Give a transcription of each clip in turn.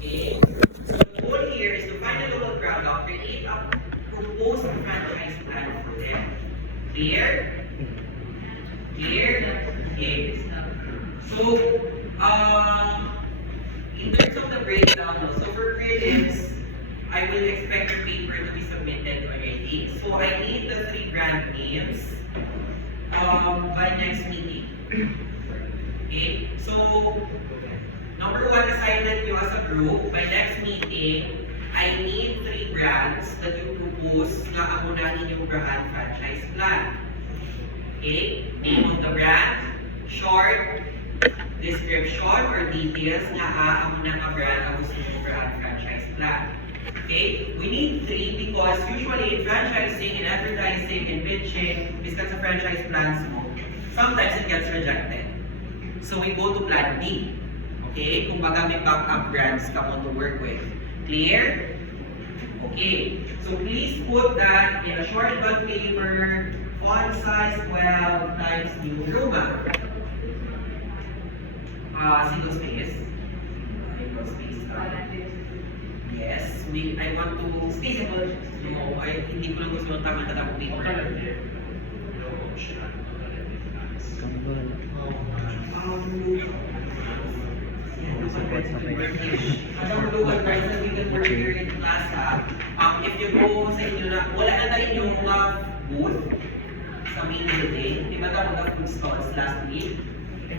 Okay? So the goal here is to find a local crowd out, create a proposed franchise plan for them. Clear? Clear? Okay. So, in terms of the breakdown, so for prelims, I will expect the paper to be submitted already. So I need the 3 brand names by next meeting. Okay? So, number 1 assignment you as a group, by next meeting, I need 3 brands that you propose na amunahin yung brand franchise plan. Okay? Name of the brand, short description or details na aamuna ka brand ang gusto yung brand franchise plan. Okay? We need 3 because usually in franchising, in advertising, in pitching, this kinds of franchise plans mo, sometimes it gets rejected. So we go to plan B. Okay? Kung baga may backup brands ka mo to work with. Clear? Okay. So please put that in a short bond paper, font size 12 times New Roman. Single space. Single space. Yes, I want to stable. No, hindi ko lang gusto ng tama-tama paper. If you go sa inyo na, wala na tayo yung booth sa main building. Di ba tapos na food stalls last week?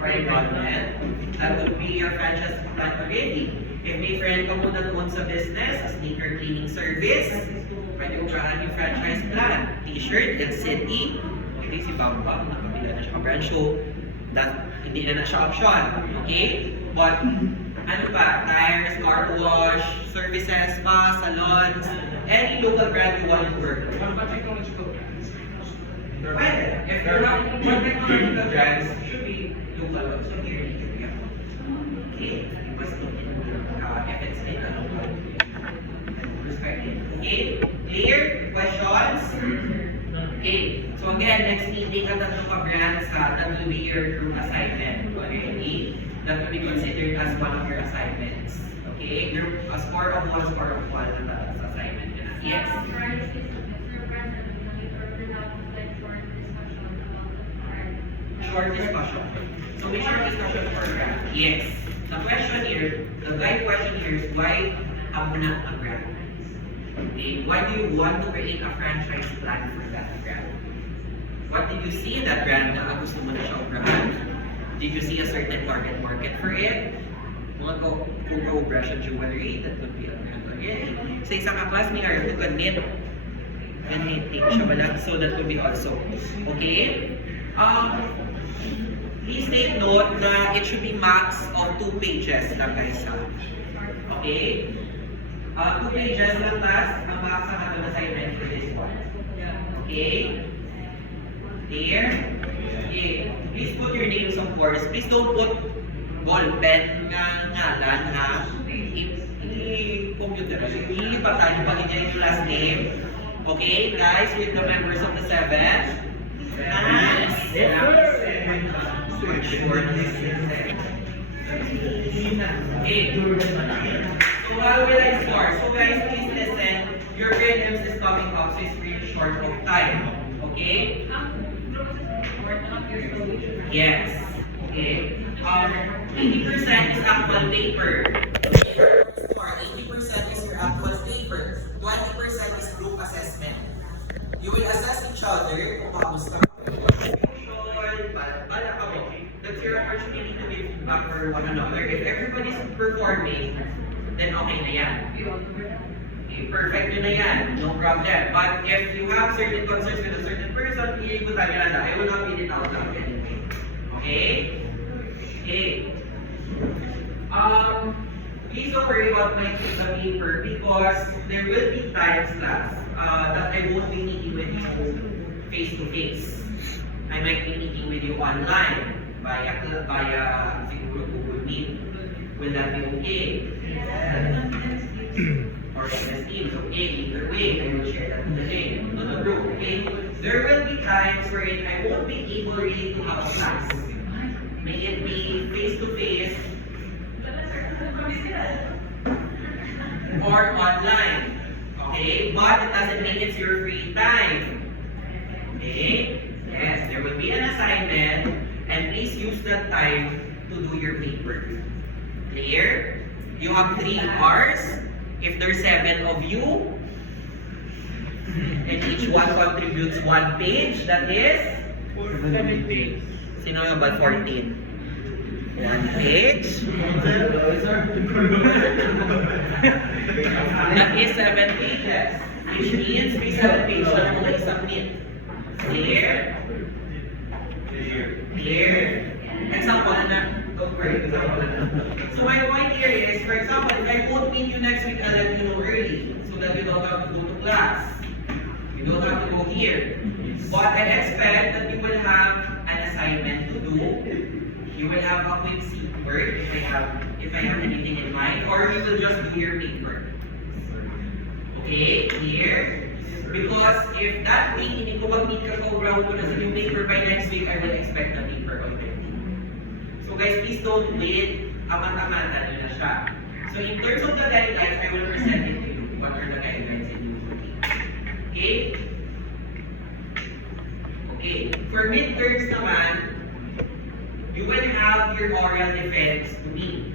For enrollment, that would be your franchise plan already. If may friend ka muna doon sa business, a sneaker cleaning service, pwede mo brand yung franchise plan. T-shirt, LCD, okay, si Bamba, nakabila na siya ka-brand show, hindi na siya option. Okay? But, ano pa? Tires, car wash, services, spa, salons, any local brand you want to work with. What about technological brands? Pwede. If you're not technological brands, should be local ones. So here you go. Okay? If it's in a local perspective. Okay? Clear? Questions? Okay. So again, next meeting, ang tatlo pa brands, that will be your group assignment already. That will be considered as one of your assignments. Okay? Group, a score of 1, score of 1, that's assignment. Yes? Short discussion. So which short discussion for grant? Yes. The question here, the guide question here is why amuna a grant? Okay, why do you want to create a franchise plan for that grant? What did you see in that brand na gusto mo na siya brand? Did you see a certain target market for it? Mga co-progression jewelry, that would be a brand again. Sa isang class ni Arto ganit, and hitting siya balag, so that would be also. Okay? Please take note na it should be max of 2 pages lang guys ha. Okay? 2 pages lang class, ang max ang ating assignment for this one. Okay? Clear? Okay. Please put your names of course. Please don't put ball pen nga ngalan ha. I-computer. Ilipatan yung pag-inya yung last name. Okay, guys, with the members of the 7. Nice. Okay. So how will I start? So guys, please listen. Your prelims is coming up, so it's really short of time. Okay? Yes. Okay. 80% is actual paper. Or 80% is your actual paper. 20% is group assessment. You will assess each other kung kamusta ka. Bala ka mo. That's your opportunity to give feedback for one another. If everybody's performing, then okay na yan. Okay, perfect yun na yan. No problem. But if you have certain concerns with a certain person, iikutan nyo na. I will not read it out loud anyway. Okay? Okay. Please don't worry about my paper because there will be times class that I won't be meeting with you face to face. I might be meeting with you online via siguro Google Meet. Will that be okay? Or MS Teams, okay? Either way, I will share that today to the group, okay? There will be times wherein I won't be able really to have a class. May it be face to face. or online. Okay? But it doesn't mean it's your free time. Okay? Yes, there will be an assignment and please use that time to do your paper. Clear? You have 3 hours. If there's 7 of you, and each one contributes 1 page, that is? 7 days. Sino yung ba 14? 1 page. That is 7 pages. Which means may 7 pages na naman na i-submit. Clear? Clear? Example na. Don't worry. So my point here is, for example, if I won't meet you next week, I'll let you know early so that you don't have to go to class. You don't have to go here. But I expect that you will have an assignment to do. You will have a quick work if I have anything in mind, or you will just do your paper. Okay, clear? Because if that week hindi ko mag-meet ka ground ko na sa new paper by next week, I will expect the paper already. So guys, please don't wait. Amat-amatan nyo na siya. So in terms of the guidelines, I will present it to you. What are the guidelines in UP? Okay? Okay. For midterms naman, you will have your oral defense to me.